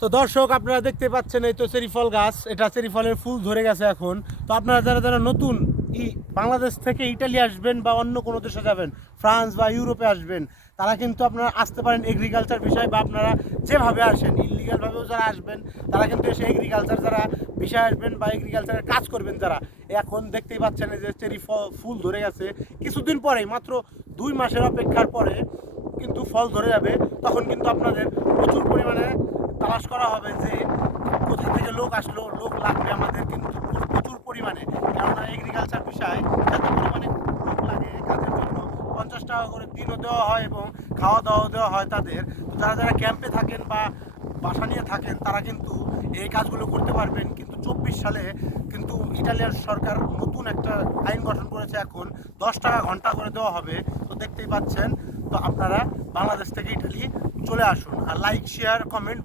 তো দর্শক, আপনারা দেখতে পাচ্ছেন এই তো চেরি ফল গাছ, এটা চেরি ফলের ফুল ধরে গেছে এখন। তো আপনারা যারা যারা নতুন বাংলাদেশ থেকে ইটালি আসবেন বা অন্য কোনো দেশে যাবেন, ফ্রান্স বা ইউরোপে আসবেন, তারা কিন্তু আপনারা আসতে পারেন এগ্রিকালচার বিষয়, বা আপনারা যেভাবে আসেন ইললিগালভাবেও যারা আসবেন তারা কিন্তু এসে এগ্রিকালচার যারা বিষয় আসবেন বা এগ্রিকালচারের কাজ করবেন যারা, এখন দেখতেই পাচ্ছেন এই যে চেরি ফুল ধরে গেছে। কিছুদিন পরেই, মাত্র 2 মাসের অপেক্ষার পরে কিন্তু ফল ধরে যাবে। তখন কিন্তু আপনাদের প্রচুর পরিমাণে তালাশ করা হবে যে কোথা থেকে লোক আসলো, লোক লাগবে আমাদের কিন্তু প্রচুর পরিমাণে। কেননা এগ্রিকালচার বিষয় এত পরিমাণে লোক লাগে কাজের জন্য, 50 টাকা করে দিনও দেওয়া হয় এবং খাওয়া দাওয়াও দেওয়া হয় তাদের। তো যারা যারা ক্যাম্পে থাকেন বা বাসা নিয়ে থাকেন তারা কিন্তু এই কাজগুলো করতে পারবেন। কিন্তু 24 সালে কিন্তু ইটালিয়ান সরকার নতুন একটা আইন গঠন করেছে, এখন 10 টাকা ঘন্টা করে দেওয়া হবে। তো দেখতেই পাচ্ছেন। তো আপনারা বাংলাদেশ থেকে ইটালি চলে আসুন, আর লাইক শেয়ার কমেন্ট